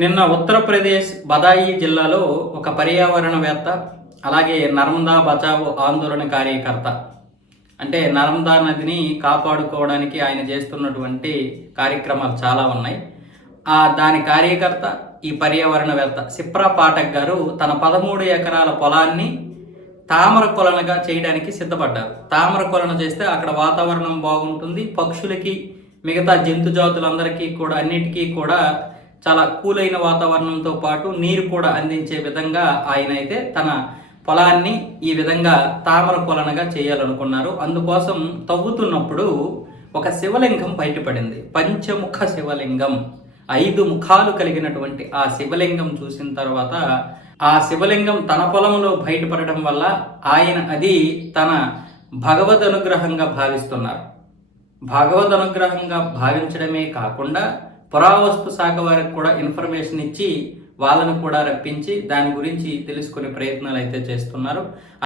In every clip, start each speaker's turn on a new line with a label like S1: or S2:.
S1: నిన్న ఉత్తరప్రదేశ్ బదాయి జిల్లాలో ఒక పర్యావరణవేత్త అలాగే నర్మదా బచావో ఆందోళన కార్యకర్త అంటే నర్మదా నదిని కాపాడుకోవడానికి ఆయన చేస్తున్నటువంటి కార్యక్రమాలు చాలా ఉన్నాయి. ఆ దాని కార్యకర్త ఈ పర్యావరణవేత్త సిప్రా పాఠక్ గారు తన పదమూడు ఎకరాల పొలాన్ని తామర కొలనుగా చేయడానికి సిద్ధపడ్డారు. తామర కొలను చేస్తే అక్కడ వాతావరణం బాగుంటుంది. పక్షులకి మిగతా జంతు జాతులందరికీ కూడా అన్నిటికీ కూడా చాలా కూలైన వాతావరణంతో పాటు నీరు కూడా అందించే విధంగా ఆయన అయితే తన పొలాన్ని ఈ విధంగా తామర కొలనగా చేయాలనుకున్నారు. అందుకోసం తవ్వుతున్నప్పుడు ఒక శివలింగం బయటపడింది. పంచముఖ శివలింగం. ఐదు ముఖాలు కలిగినటువంటి ఆ శివలింగం చూసిన తర్వాత ఆ శివలింగం తన పొలంలో బయటపడడం వల్ల ఆయన అది తన భగవద్ అనుగ్రహంగా భావిస్తున్నారు. భగవద్ అనుగ్రహంగా భావించడమే కాకుండా పురావస్తు శాఖ వారికి కూడా ఇన్ఫర్మేషన్ ఇచ్చి వాళ్ళను కూడా రప్పించి దాని గురించి తెలుసుకునే ప్రయత్నాలు అయితే చేస్తున్నారు.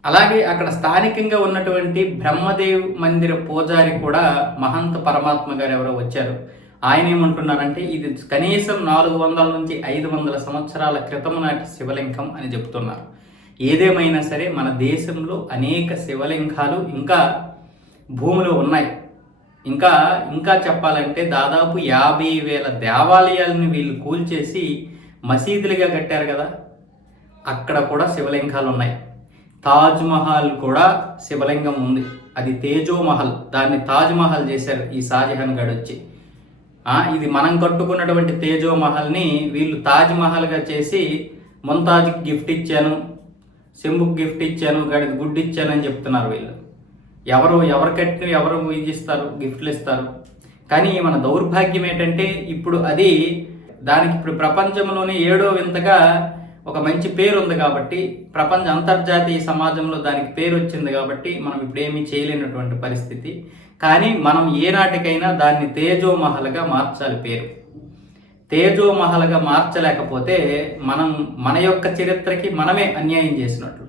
S1: అలాగే అక్కడ స్థానికంగా ఉన్నటువంటి బ్రహ్మదేవ్ మందిర పూజారి కూడా మహంత పరమాత్మ గారు ఎవరో వచ్చారు. ఆయన ఏమంటున్నారంటే ఇది కనీసం నాలుగు వందల నుంచి ఐదు వందల సంవత్సరాల క్రితం నాటి శివలింగం అని చెప్తున్నారు ఏదేమైనా సరే మన దేశంలో అనేక శివలింగాలు ఇంకా భూమిలో ఉన్నాయి. ఇంకా ఇంకా చెప్పాలంటే దాదాపు యాభై వేల దేవాలయాలను వీళ్ళు కూల్చేసి మసీదులుగా కట్టారు కదా. అక్కడ కూడా శివలింగాలు ఉన్నాయి. తాజ్మహల్ కూడా శివలింగం ఉంది. అది తేజో మహల్. దాన్ని తాజ్మహల్ చేశారు ఈ షాజహాన్ గడ్ వచ్చి. ఇది మనం కట్టుకున్నటువంటి తేజో మహల్ని వీళ్ళు తాజ్మహల్గా చేసి ముంతాజ్కి గిఫ్ట్ ఇచ్చాను శంభుకి గిఫ్ట్ ఇచ్చాను గడికి గుడ్డు ఇచ్చాను అని చెప్తున్నారు వీళ్ళు. ఎవరు ఎవరు కట్టిన ఎవరు ఇస్తారు గిఫ్ట్లు ఇస్తారు. కానీ మన దౌర్భాగ్యం ఏంటంటే ఇప్పుడు అది దానికి ఇప్పుడు ప్రపంచంలోనే ఏడో వింతగా ఒక మంచి పేరు ఉంది కాబట్టి ప్రపంచ అంతర్జాతీయ సమాజంలో దానికి పేరు వచ్చింది కాబట్టి మనం ఇప్పుడు ఏమీ చేయలేనటువంటి పరిస్థితి. కానీ మనం ఏనాటికైనా దాన్ని తేజోమహల్గా మార్చాలి పేరు. తేజోమహల్గా మార్చలేకపోతే మనం మన యొక్క చరిత్రకి మనమే అన్యాయం చేసినట్లు.